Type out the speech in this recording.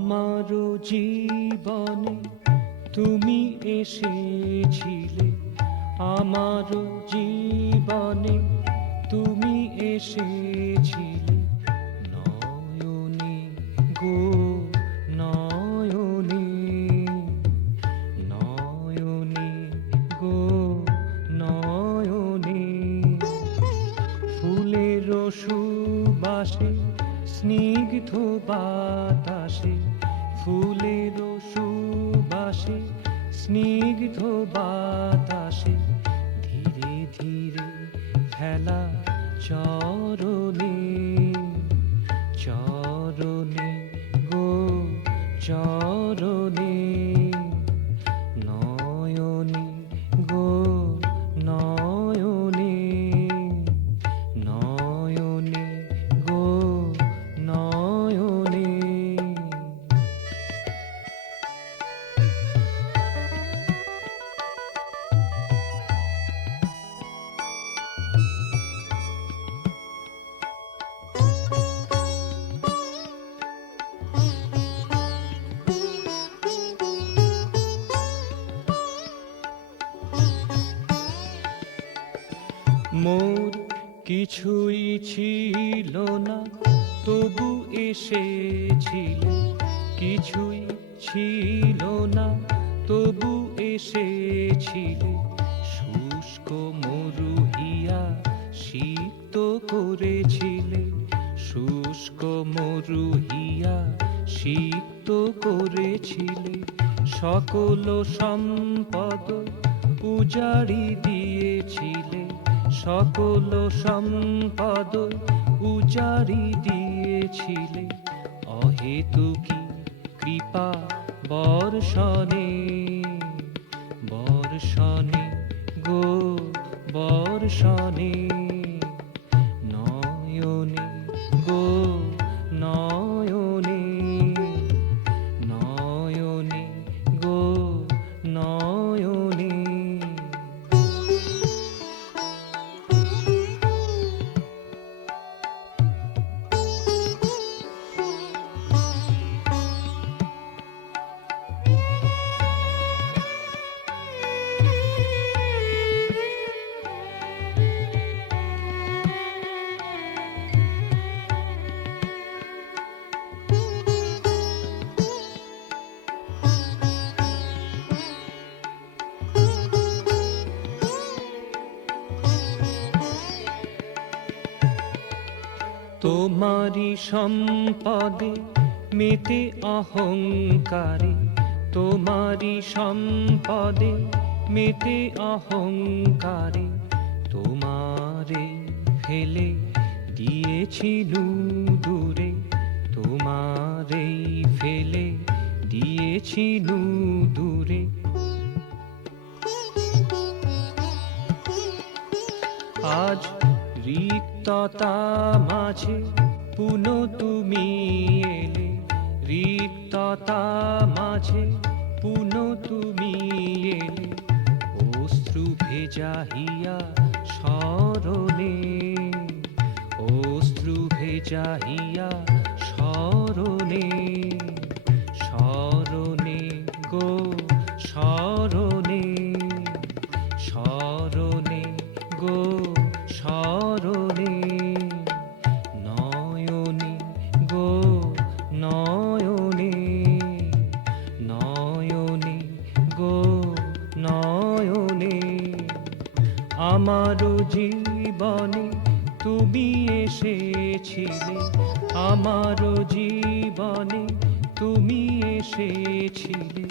আমারও জীবনে তুমি এসেছিলে, আমারও জীবনে তুমি এসেছিলে। নয়নে গো নয়নে, নয়নে গো নয়নে। ফুলের সুবাসে স্নিগ্ধ বাতাসে, ফুলের সুবাসে স্নিগ্ধ বাতাসে, ধীরে ধীরে ফেলা চরণে, চরণে গো চরণে। নয়নে গো নয়নে, নয়নে গো নয়নে। মোর কিছুই ছিল না তবু এসেছিলে, কিছুই ছিল না তবু এসেছিলে। শুষ্ক মরুহিয়া সিক্ত করেছিলে, শুষ্ক মরুহিয়া সিক্ত করেছিলে। সকল সম্পদ উজাড়ি দিয়েছিলে, সকল সম্পদ উজাড়ি দিয়েছিলে। অহেতুকি কৃপা বর্ষণে, বর্ষণে গো বর্ষণে। নয়নে গো নয়নে, নয়নে গো নয়নে। তোমারি সম্পদে মেতে অহংকারে, তোমারি সম্পদে মেতে অহংকারে। তোমারে ফেলে দিয়েছি দূরে, তোমারে ফেলে দিয়েছি দূরে। আজ রিক্ততা মাঝে পুনঃ তুমি এলে, রিক্ততা মাঝে পুনঃ তুমি এলে। অশ্রু ভেজাহিয়া স্মরণে, অশ্রু ভেজাহিয়া স্মরণে। স্মরণে গো স্মরণে, স্মরণে গো স্মরণে। নয়নে গো নয়নে, নয়নে গো নয়নে। আমারও জীবনে তুমি এসেছিলে, আমারও জীবনে তুমি এসেছিলে।